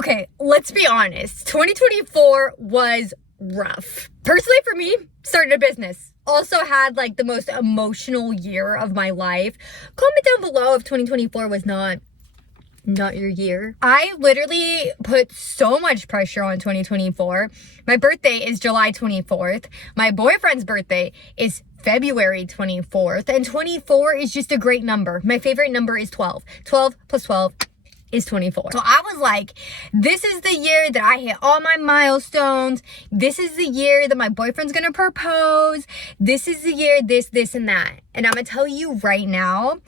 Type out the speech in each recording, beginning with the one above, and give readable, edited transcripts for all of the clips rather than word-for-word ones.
Okay, let's be honest. 2024 was rough. Personally, for me, started a business. Also had like the most emotional year of my life. Comment down below if 2024 was not your year. I literally put so much pressure on 2024. My birthday is July 24th. My boyfriend's birthday is February 24th. And 24 is just a great number. My favorite number is 12. 12 plus 12 is 24. So I was like, this is the year that I hit all my milestones. This is the year that my boyfriend's gonna propose. This is the year this, and that. And I'm gonna tell you right now,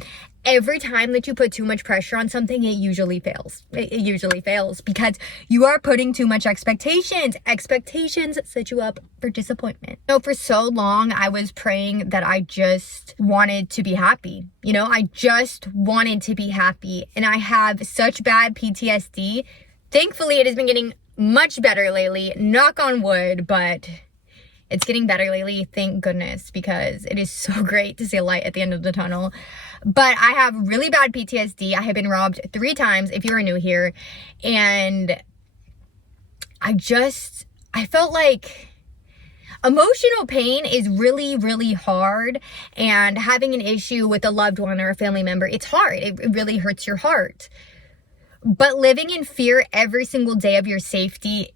every time that you put too much pressure on something, it usually fails. It usually fails because you are putting too much expectations. Expectations set you up for disappointment. So for so long, I was praying that I just wanted to be happy. You know, I just wanted to be happy. And I have such bad PTSD. Thankfully, it has been getting much better lately. Knock on wood, but it's getting better lately, thank goodness, because it is so great to see a light at the end of the tunnel. But I have really bad PTSD. I have been robbed 3 times, if you are new here. And I felt like emotional pain is really, really hard. And having an issue with a loved one or a family member, it's hard. It really hurts your heart. But living in fear every single day of your safety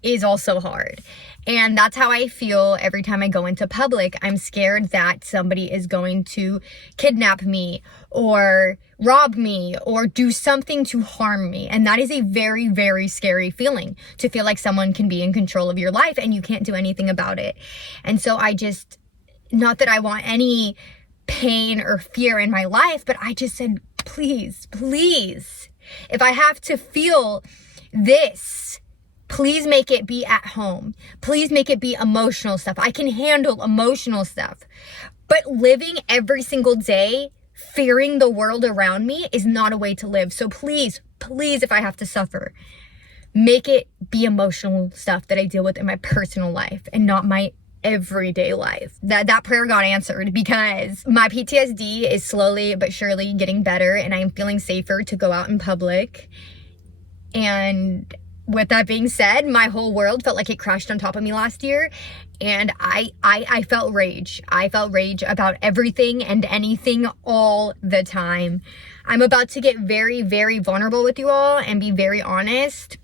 is also hard. And that's how I feel every time I go into public. I'm scared that somebody is going to kidnap me or rob me or do something to harm me. And that is a very, very scary feeling, to feel like someone can be in control of your life and you can't do anything about it. And so not that I want any pain or fear in my life, but I just said, please, if I have to feel this, please make it be at home. Please make it be emotional stuff. I can handle emotional stuff. But living every single day, fearing the world around me, is not a way to live. So please, if I have to suffer, make it be emotional stuff that I deal with in my personal life and not my everyday life. That prayer got answered, because my PTSD is slowly but surely getting better and I am feeling safer to go out in public. And with that being said, my whole world felt like it crashed on top of me last year, and I felt rage. I felt rage about everything and anything all the time. I'm about to get very, very vulnerable with you all and be very honest.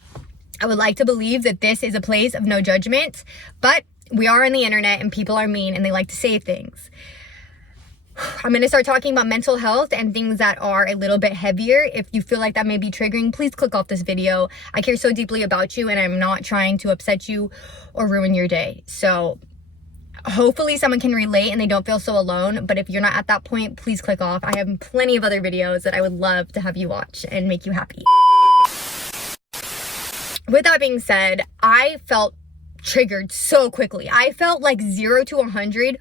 I would like to believe that this is a place of no judgment, but we are on the internet and people are mean and they like to say things. I'm going to start talking about mental health and things that are a little bit heavier. If you feel like that may be triggering, please click off this video. I care so deeply about you and I'm not trying to upset you or ruin your day. So hopefully someone can relate and they don't feel so alone. But if you're not at that point, please click off. I have plenty of other videos that I would love to have you watch and make you happy. With that being said, I felt triggered so quickly. I felt like 0 to 100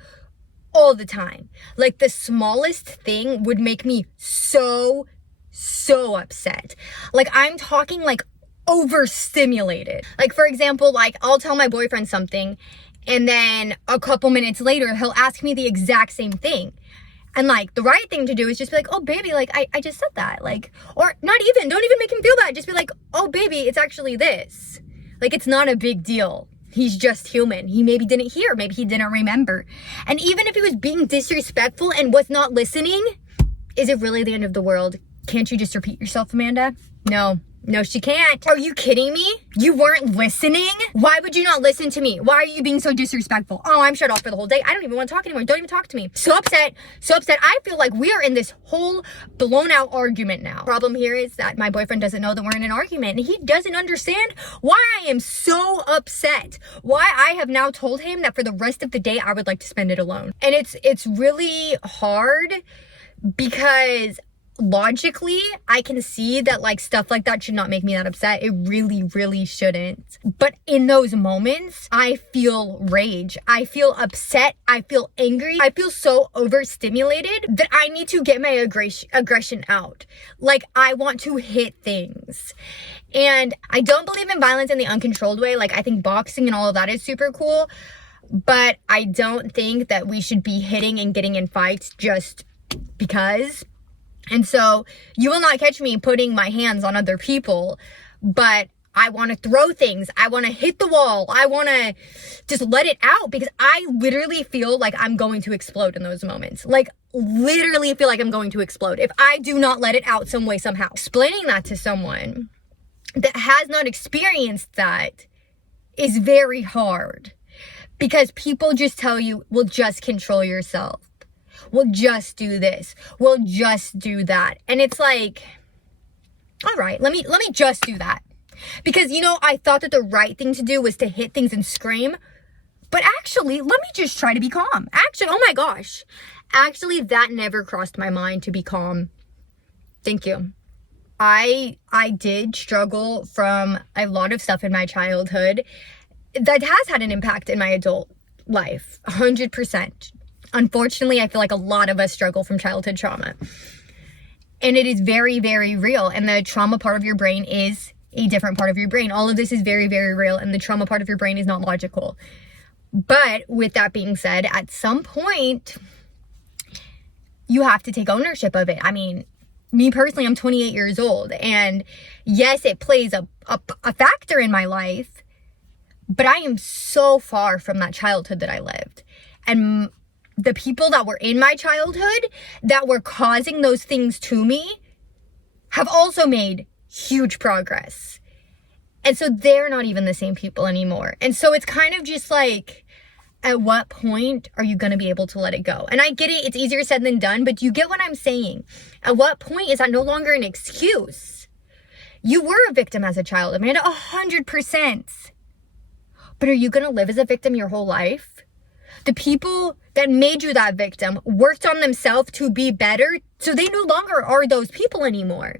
all the time. Like the smallest thing would make me so upset. Like I'm talking like overstimulated. Like for example, like I'll tell my boyfriend something and then a couple minutes later he'll ask me the exact same thing. And like the right thing to do is just be like, oh baby, like I just said that. Like, or don't even make him feel bad. Just be like, oh baby, it's actually this. Like it's not a big deal. He's just human. He maybe didn't hear. Maybe he didn't remember. And even if he was being disrespectful and was not listening, is it really the end of the world? Can't you just repeat yourself, Amanda? No, she can't. Are you kidding me? You weren't listening? Why would you not listen to me? Why are you being so disrespectful? Oh, I'm shut off for the whole day. I don't even want to talk anymore. Don't even talk to me. So upset. I feel like we are in this whole blown out argument now. Problem here is that my boyfriend doesn't know that we're in an argument and he doesn't understand why I am so upset. Why I have now told him that for the rest of the day, I would like to spend it alone. And it's really hard because logically, I can see that like stuff like that should not make me that upset. It really, really shouldn't. But in those moments, I feel rage. I feel upset. I feel angry. I feel so overstimulated that I need to get my aggression out. Like I want to hit things. And I don't believe in violence in the uncontrolled way. Like I think boxing and all of that is super cool. But I don't think that we should be hitting and getting in fights just because. And so you will not catch me putting my hands on other people, but I want to throw things. I want to hit the wall. I want to just let it out because I literally feel like I'm going to explode in those moments. Like literally feel like I'm going to explode if I do not let it out some way, somehow. Explaining that to someone that has not experienced that is very hard because people just tell you, well, just control yourself. Well, just do this. Well, just do that. And it's like, all right, let me just do that. Because, I thought that the right thing to do was to hit things and scream. But actually, let me just try to be calm. Actually, oh my gosh. Actually, that never crossed my mind to be calm. Thank you. I did struggle from a lot of stuff in my childhood that has had an impact in my adult life. 100%. Unfortunately, I feel like a lot of us struggle from childhood trauma. And it is very, very real. And the trauma part of your brain is a different part of your brain. All of this is very, very real. And the trauma part of your brain is not logical. But with that being said, at some point, you have to take ownership of it. I mean, me personally, I'm 28 years old. And yes, it plays a factor in my life. But I am so far from that childhood that I lived. And the people that were in my childhood that were causing those things to me have also made huge progress. And so they're not even the same people anymore. And so it's kind of just like, at what point are you going to be able to let it go? And I get it. It's easier said than done, but you get what I'm saying. At what point is that no longer an excuse? You were a victim as a child, Amanda, 100%. But are you going to live as a victim your whole life? The people that made you that victim worked on themselves to be better, so they no longer are those people anymore.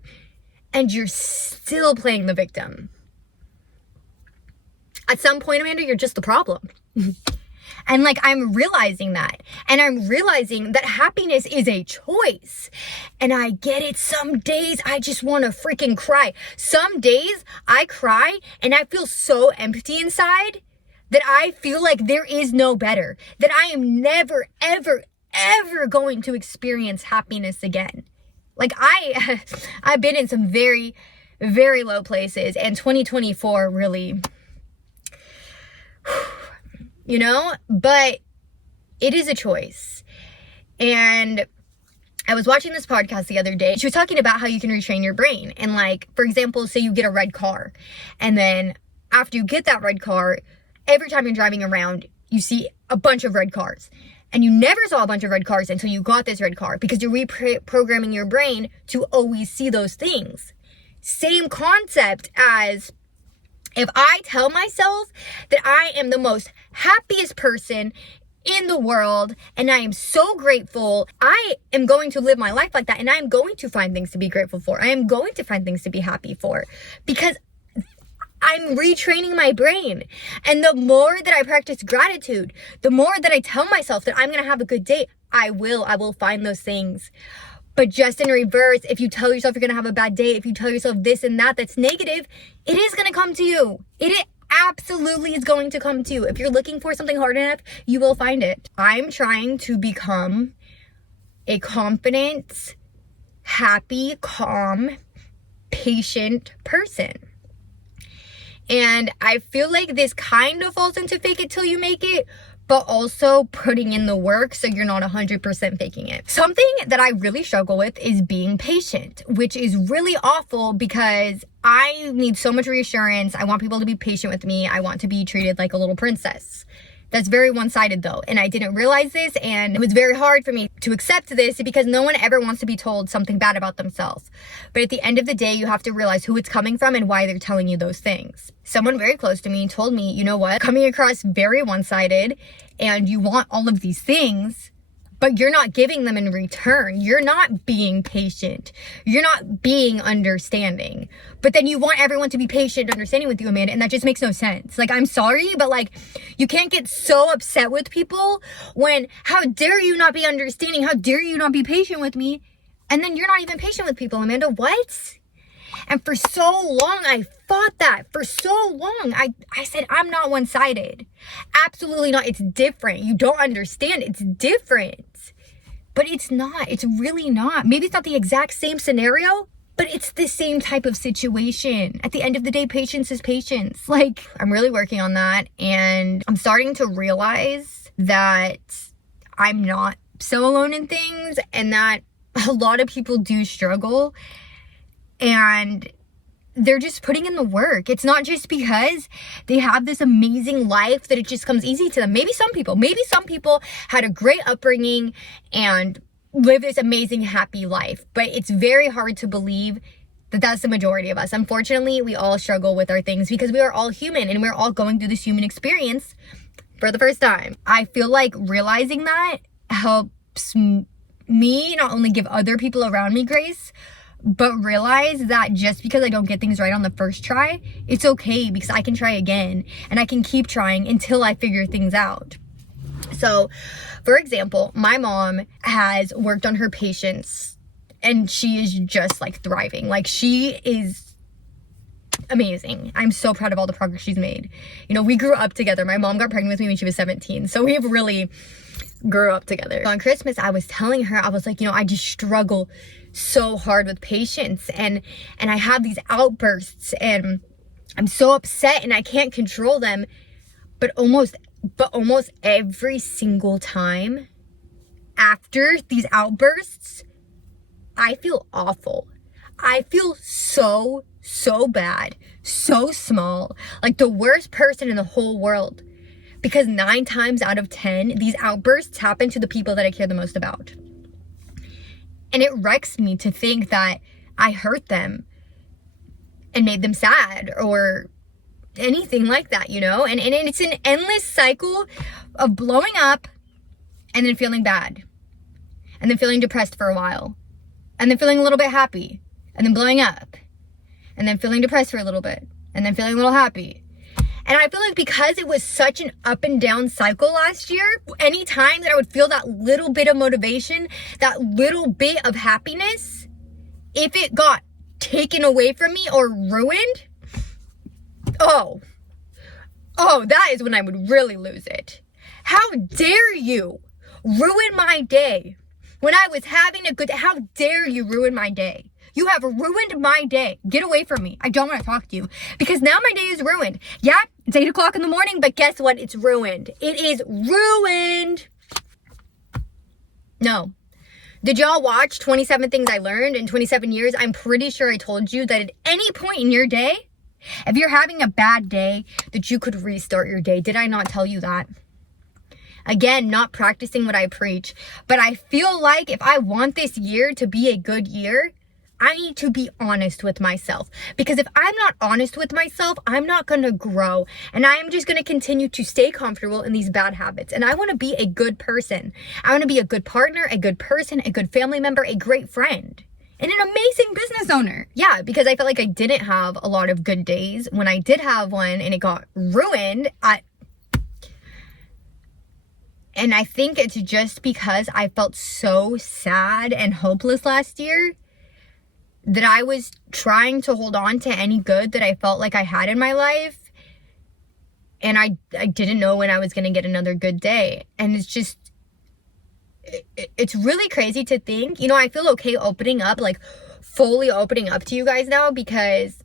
And you're still playing the victim. At some point, Amanda, you're just the problem. And I'm realizing that. And I'm realizing that happiness is a choice. And I get it. Some days I just want to freaking cry. Some days I cry and I feel so empty inside that I feel like there is no better. That I am never, ever, ever going to experience happiness again. I've been in some very, very low places, and 2024 really, but it is a choice. And I was watching this podcast the other day. She was talking about how you can retrain your brain. And for example, say you get a red car, and then after you get that red car, every time you're driving around, you see a bunch of red cars. And you never saw a bunch of red cars until you got this red car because you're reprogramming your brain to always see those things. Same concept as if I tell myself that I am the most happiest person in the world and I am so grateful, I am going to live my life like that, and I am going to find things to be grateful for. I am going to find things to be happy for because I'm retraining my brain. And the more that I practice gratitude, the more that I tell myself that I'm going to have a good day, I will find those things. But just in reverse, if you tell yourself you're going to have a bad day, if you tell yourself this and that's negative, it is going to come to you. It absolutely is going to come to you. If you're looking for something hard enough, you will find it. I'm trying to become a confident, happy, calm, patient person. And I feel like this kind of falls into fake it till you make it, but also putting in the work so you're not 100% faking it. Something that I really struggle with is being patient, which is really awful because I need so much reassurance. I want people to be patient with me. I want to be treated like a little princess. That's very one-sided though, and I didn't realize this, and it was very hard for me to accept this because no one ever wants to be told something bad about themselves. But at the end of the day, you have to realize who it's coming from and why they're telling you those things. Someone very close to me told me, you know what, coming across very one-sided, and you want all of these things, but you're not giving them in return. You're not being patient. You're not being understanding. But then you want everyone to be patient, understanding with you, Amanda, and that just makes no sense. I'm sorry, but you can't get so upset with people when, how dare you not be understanding? How dare you not be patient with me? And then you're not even patient with people, Amanda. What? And for so long, I fought that. For so long, I said, I'm not one-sided. Absolutely not. It's different. You don't understand. It's different. But it's not. It's really not. Maybe it's not the exact same scenario, But it's the same type of situation. At the end of the day, patience is patience. Like, I'm really working on that, and I'm starting to realize that I'm not so alone in things, and that a lot of people do struggle, and they're just putting in the work. It's not just because they have this amazing life that it just comes easy to them. Maybe some people had a great upbringing and live this amazing, happy life, but it's very hard to believe that that's the majority of us. Unfortunately, we all struggle with our things because we are all human and we're all going through this human experience for the first time. I feel like realizing that helps me not only give other people around me grace, but realize that just because I don't get things right on the first try, it's okay, because I can try again and I can keep trying until I figure things out. So, for example, my mom has worked on her patience and she is just like thriving. Like, she is amazing. I'm so proud of all the progress she's made. You know, we grew up together. My mom got pregnant with me when she was 17. So we have really grew up together. On Christmas, I was telling her, I was like, you know, I just struggle so hard with patience, and I have these outbursts and I'm so upset and I can't control them. But almost every single time after these outbursts, I feel awful. I feel so bad, so small, like the worst person in the whole world. Because 9 times out of 10, these outbursts happen to the people that I care the most about. And it wrecks me to think that I hurt them and made them sad or anything like that, you know? And it's an endless cycle of blowing up and then feeling bad. And then feeling depressed for a while. And then feeling a little bit happy. And then blowing up. And then feeling depressed for a little bit. And then feeling a little happy. And I feel like because it was such an up and down cycle last year, anytime that I would feel that little bit of motivation, that little bit of happiness, if it got taken away from me or ruined, oh, that is when I would really lose it. How dare you ruin my day when I was having a good day? How dare you ruin my day? You have ruined my day. Get away from me. I don't want to talk to you because now my day is ruined. Yeah, it's 8 o'clock in the morning, but guess what? It's ruined. It is ruined. No. Did y'all watch 27 Things I Learned in 27 Years? I'm pretty sure I told you that at any point in your day, if you're having a bad day, that you could restart your day. Did I not tell you that? Again, not practicing what I preach, but I feel like if I want this year to be a good year, I need to be honest with myself, because if I'm not honest with myself, I'm not going to grow, and I am just going to continue to stay comfortable in these bad habits. And I want to be a good person. I want to be a good partner, a good person, a good family member, a great friend, and an amazing business owner. Yeah, because I felt like I didn't have a lot of good days. When I did have one and it got ruined, and I think it's just because I felt so sad and hopeless last year that I was trying to hold on to any good that I felt like I had in my life. And I didn't know when I was going to get another good day. And it's just, it's really crazy to think, you know, I feel okay opening up, like fully opening up to you guys now, because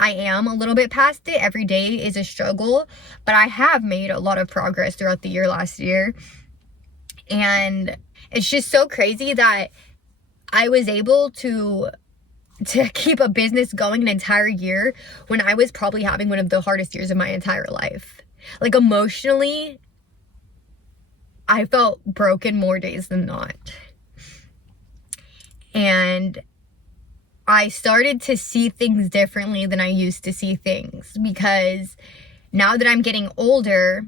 I am a little bit past it. Every day is a struggle, but I have made a lot of progress throughout the year last year. And it's just so crazy that I was able to keep a business going an entire year when I was probably having one of the hardest years of my entire life. Like, emotionally, I felt broken more days than not. And I started to see things differently than I used to see things, because now that I'm getting older,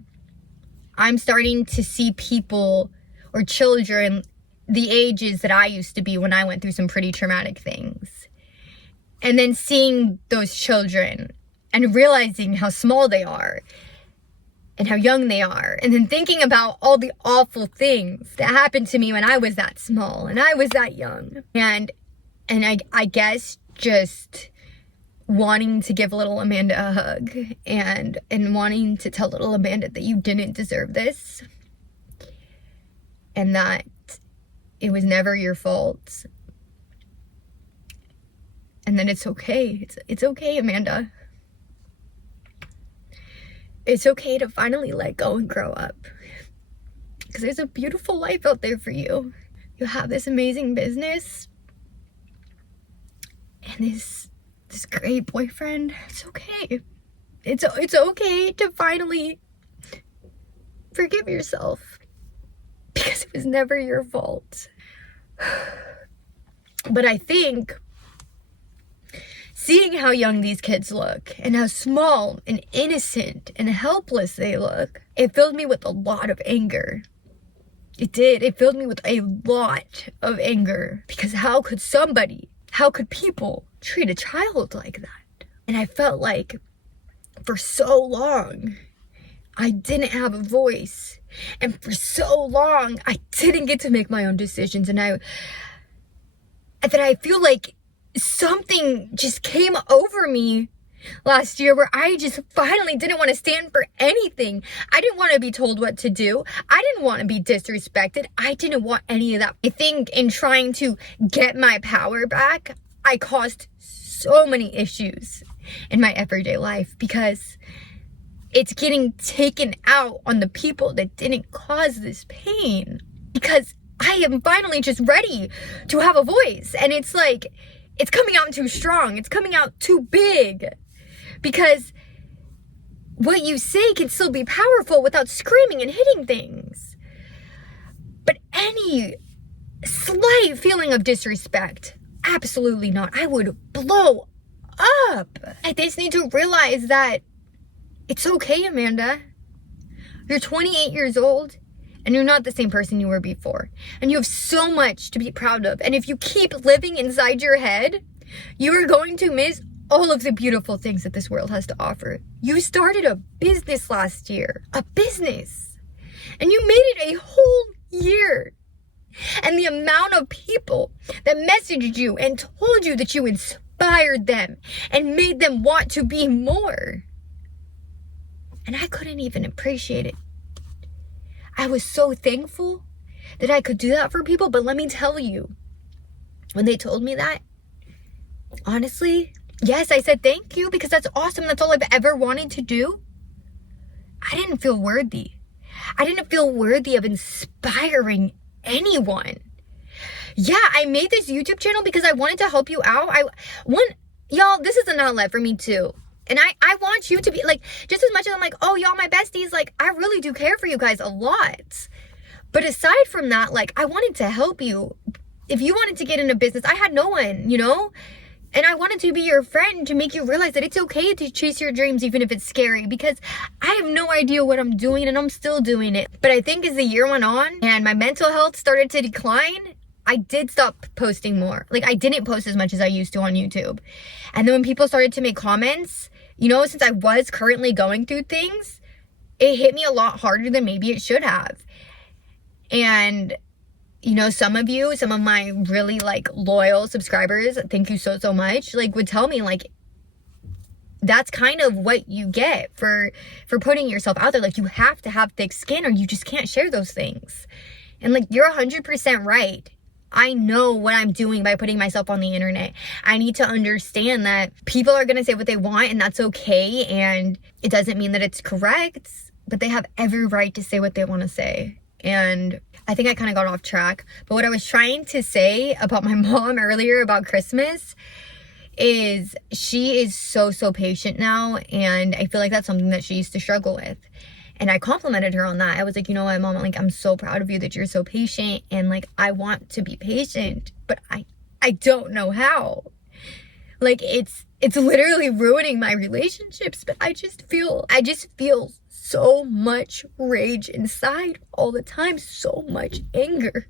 I'm starting to see people or children the ages that I used to be when I went through some pretty traumatic things. And then seeing those children and realizing how small they are and how young they are. And then thinking about all the awful things that happened to me when I was that small and I was that young. And I guess just wanting to give little Amanda a hug and wanting to tell little Amanda that you didn't deserve this. And that it was never your fault. And then it's okay. It's okay, Amanda. It's okay to finally let go and grow up. Because there's a beautiful life out there for you. You have this amazing business. And this great boyfriend. It's okay. It's okay to finally forgive yourself. Because it was never your fault. But I think seeing how young these kids look and how small and innocent and helpless they look, it filled me with a lot of anger. It did. It filled me with a lot of anger. Because how could people treat a child like that? And I felt like for so long, I didn't have a voice. And for so long, I didn't get to make my own decisions. And I feel like something just came over me last year where I just finally didn't want to stand for anything. I didn't want to be told what to do. I didn't want to be disrespected. I didn't want any of that. I think in trying to get my power back, I caused so many issues in my everyday life because it's getting taken out on the people that didn't cause this pain. Because I am finally just ready to have a voice. And it's like, it's coming out too strong. It's coming out too big. Because what you say can still be powerful without screaming and hitting things. But any slight feeling of disrespect, absolutely not. I would blow up. I just need to realize that it's okay, Amanda. You're 28 years old. And you're not the same person you were before. And you have so much to be proud of. And if you keep living inside your head, you are going to miss all of the beautiful things that this world has to offer. You started a business last year. A business. And you made it a whole year. And the amount of people that messaged you and told you that you inspired them and made them want to be more. And I couldn't even appreciate it. I was so thankful that I could do that for people. But let me tell you, when they told me that, honestly, yes, I said thank you because that's awesome. That's all I've ever wanted to do. I didn't feel worthy. I didn't feel worthy of inspiring anyone. Yeah, I made this YouTube channel because I wanted to help you out. Y'all, this is an outlet for me too. And I want you to be, like, just as much as I'm like, oh, y'all, my besties, like, I really do care for you guys a lot. But aside from that, like, I wanted to help you. If you wanted to get into business, I had no one, you know? And I wanted to be your friend to make you realize that it's okay to chase your dreams, even if it's scary. Because I have no idea what I'm doing, and I'm still doing it. But I think as the year went on, and my mental health started to decline, I did stop posting more. Like, I didn't post as much as I used to on YouTube. And then when people started to make comments, you know, since I was currently going through things, it hit me a lot harder than maybe it should have. And, you know, some of my really, like, loyal subscribers, thank you so, so much, like, would tell me, like, that's kind of what you get for putting yourself out there. Like, you have to have thick skin or you just can't share those things. And, like, you're 100% right. I know what I'm doing by putting myself on the internet. I need to understand that people are going to say what they want and that's okay. And it doesn't mean that it's correct, but they have every right to say what they want to say. And I think I kind of got off track. But what I was trying to say about my mom earlier about Christmas is she is so, so patient now. And I feel like that's something that she used to struggle with. And I complimented her on that. I was like, you know what, Mom, like, I'm so proud of you that you're so patient. And, like, I want to be patient, but I don't know how. Like, it's literally ruining my relationships. But I just feel so much rage inside all the time. So much anger.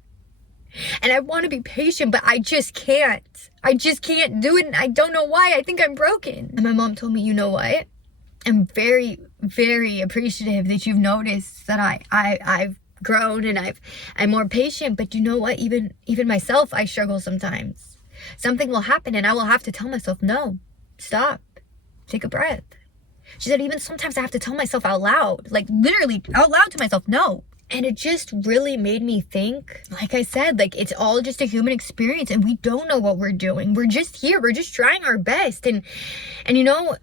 And I want to be patient, but I just can't. I just can't do it. And I don't know why. I think I'm broken. And my mom told me, you know what? I'm very, very appreciative that you've noticed that I've grown and I'm more patient. But you know what? Even myself, I struggle sometimes. Something will happen and I will have to tell myself, no, stop, take a breath. She said, even sometimes I have to tell myself out loud, like literally out loud to myself, no. And it just really made me think, like I said, like it's all just a human experience and we don't know what we're doing. We're just here. We're just trying our best. And you know,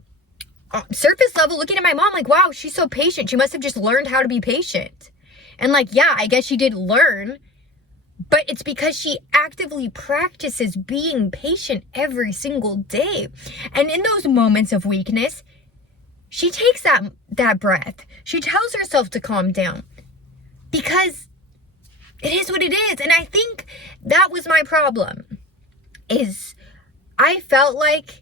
surface level, looking at my mom, like, wow, she's so patient. She must have just learned how to be patient. And like, yeah, I guess she did learn, but it's because she actively practices being patient every single day. And in those moments of weakness, she takes that breath. She tells herself to calm down because it is what it is. And I think that was my problem, is I felt like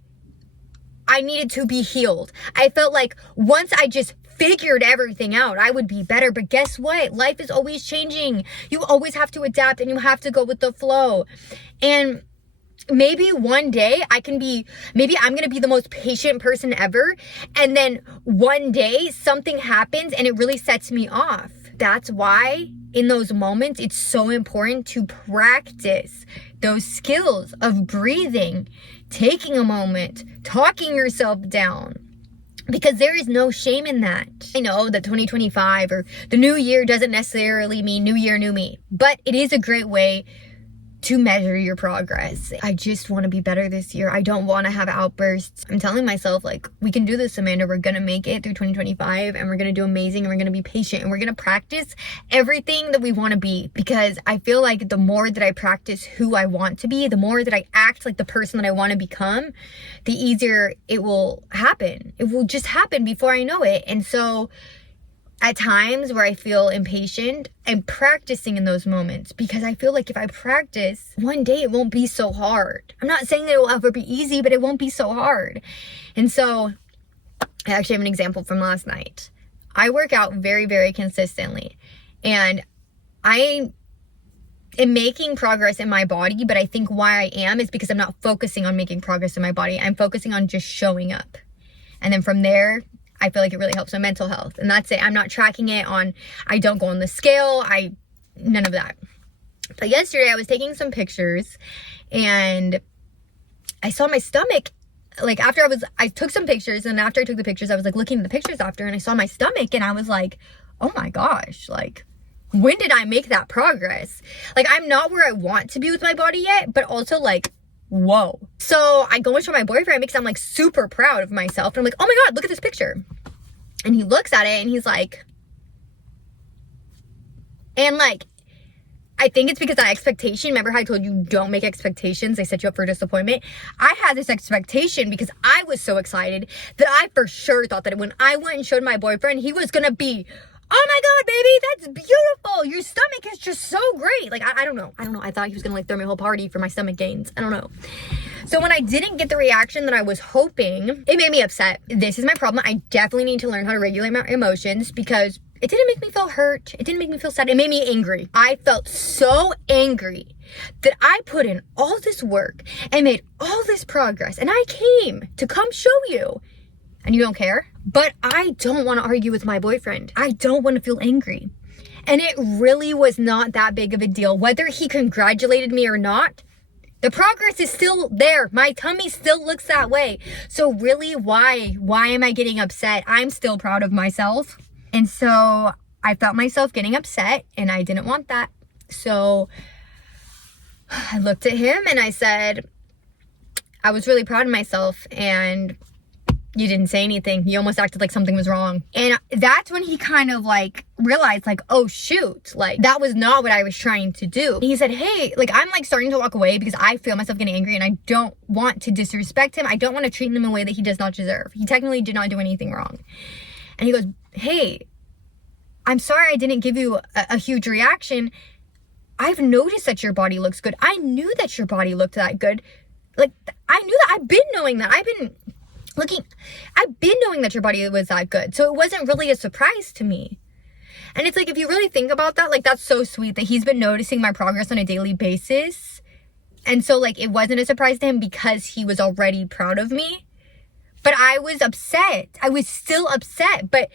I needed to be healed. I felt like once I just figured everything out, I would be better. But guess what? Life is always changing. You always have to adapt and you have to go with the flow. And maybe one day maybe I'm going to be the most patient person ever. And then one day something happens and it really sets me off. That's why in those moments, it's so important to practice those skills of breathing, taking a moment, talking yourself down, because there is no shame in that. I know that 2025 or the new year doesn't necessarily mean new year, new me, but it is a great way to measure your progress. I just want to be better this year. I don't want to have outbursts. I'm telling myself, like, we can do this, Amanda. We're going to make it through 2025 and we're going to do amazing and we're going to be patient and we're going to practice everything that we want to be, because I feel like the more that I practice who I want to be, the more that I act like the person that I want to become, the easier it will happen. It will just happen before I know it. And so at times where I feel impatient, I'm practicing in those moments, because I feel like if I practice, one day it won't be so hard. I'm not saying that it will ever be easy, but it won't be so hard. And so I actually have an example from last night. I work out very, very consistently, and I am making progress in my body, but I think why I am is because I'm not focusing on making progress in my body. I'm focusing on just showing up. And then from there, I feel like it really helps my mental health. And that's it. I'm not tracking it on, I don't go on the scale. None of that. But yesterday I was taking some pictures and I saw my stomach, like I took some pictures, and after I took the pictures, I was like looking at the pictures after, and I saw my stomach and I was like, oh my gosh, like, when did I make that progress? Like, I'm not where I want to be with my body yet, but also like, whoa. So I go and show my boyfriend because I'm like super proud of myself. And I'm like, oh my God, look at this picture. And he looks at it and he's like, and like, I think it's because that expectation. Remember how I told you don't make expectations? They set you up for disappointment. I had this expectation because I was so excited that I for sure thought that when I went and showed my boyfriend, he was going to be, oh my God, baby, that's beautiful. Your stomach is just so great. Like, I don't know. I thought he was going to like throw me a whole party for my stomach gains. I don't know. So when I didn't get the reaction that I was hoping, it made me upset. This is my problem. I definitely need to learn how to regulate my emotions, because it didn't make me feel hurt. It didn't make me feel sad. It made me angry. I felt so angry that I put in all this work and made all this progress, and I came to come show you, and you don't care. But I don't want to argue with my boyfriend. I don't want to feel angry. And it really was not that big of a deal. Whether he congratulated me or not, the progress is still there. My tummy still looks that way. So really, why am I getting upset? I'm still proud of myself. And so I felt myself getting upset, and I didn't want that. So I looked at him and I said, I was really proud of myself, and you didn't say anything. You almost acted like something was wrong. And that's when he kind of like realized, like, oh shoot, like that was not what I was trying to do. He said, hey, like, I'm like starting to walk away because I feel myself getting angry and I don't want to disrespect him. I don't want to treat him in a way that he does not deserve. He technically did not do anything wrong. And he goes, hey, I'm sorry I didn't give you a huge reaction. I've noticed that your body looks good. I knew that your body looked that good. Like, I knew that. I've been knowing that. I've been knowing that your body was that good. So it wasn't really a surprise to me. And it's like, if you really think about that, like, that's so sweet that he's been noticing my progress on a daily basis. And so like, it wasn't a surprise to him because he was already proud of me. But I was upset. I was still upset, but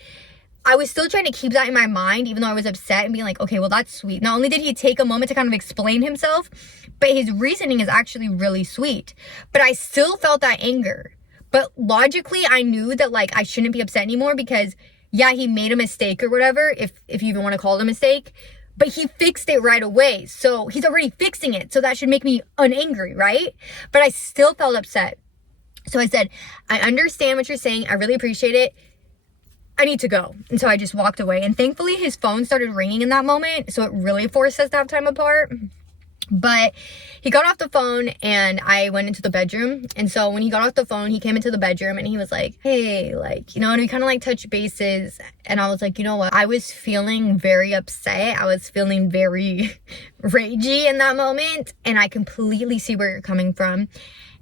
I was still trying to keep that in my mind, even though I was upset, and being like, okay, well, that's sweet. Not only did he take a moment to kind of explain himself, but his reasoning is actually really sweet. But I still felt that anger. But logically, I knew that like I shouldn't be upset anymore because yeah, he made a mistake or whatever, if you even want to call it a mistake, but he fixed it right away. So he's already fixing it. So that should make me unangry, right? But I still felt upset. So I said, I understand what you're saying. I really appreciate it. I need to go. And so I just walked away. And thankfully his phone started ringing in that moment. So it really forced us to have time apart. But he got off the phone and I went into the bedroom. And so when he got off the phone, he came into the bedroom and he was like, hey, like, you know, and we kind of like touched bases. And I was like, you know what? I was feeling very upset. I was feeling very ragey in that moment. And I completely see where you're coming from.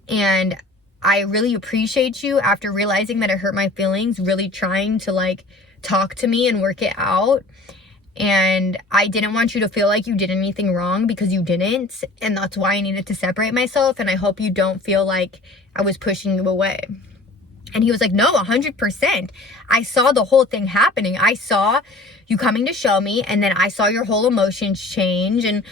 And I really appreciate you, after realizing that it hurt my feelings, really trying to like talk to me and work it out. And I didn't want you to feel like you did anything wrong, because you didn't. And that's why I needed to separate myself. And I hope you don't feel like I was pushing you away. And he was like, no, 100%. I saw the whole thing happening. I saw you coming to show me, and then I saw your whole emotions change, and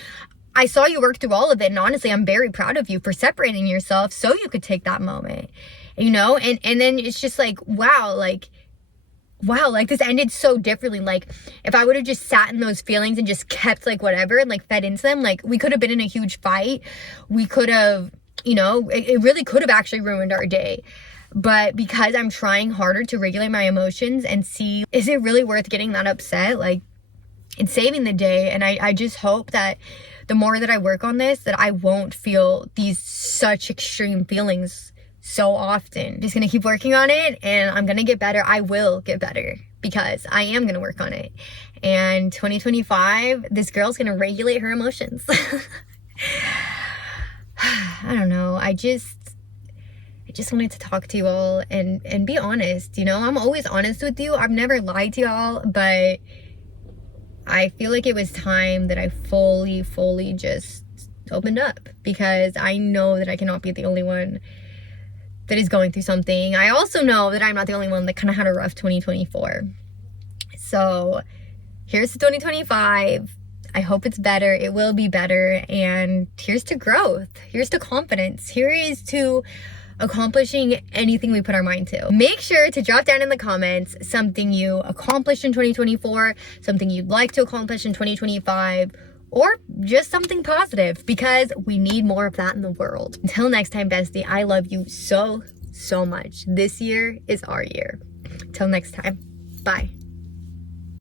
I saw you work through all of it. And honestly, I'm very proud of you for separating yourself so you could take that moment, you know? And then it's just like, wow, like this ended so differently. Like, if I would have just sat in those feelings and just kept like whatever and like fed into them, like we could have been in a huge fight. We could have, you know, it really could have actually ruined our day. But because I'm trying harder to regulate my emotions and see, is it really worth getting that upset? Like, it's saving the day. And I just hope that the more that I work on this, that I won't feel these such extreme feelings so often. Just gonna keep working on it, and I'm gonna get better. I will get better, because I am gonna work on it. And 2025, this girl's gonna regulate her emotions. I don't know. I just wanted to talk to you all and be honest. You know, I'm always honest with you. I've never lied to y'all, but I feel like it was time that I fully just opened up, because I know that I cannot be the only one that is going through something. I also know that I'm not the only one that kind of had a rough 2024. So here's to 2025. I hope it's better. It will be better. And here's to growth. Here's to confidence. Here is to accomplishing anything we put our mind to. Make sure to drop down in the comments something you accomplished in 2024, something you'd like to accomplish in 2025, or just something positive, because we need more of that in the world. Until next time, bestie, I love you so much. This year is our year. Till next time, bye.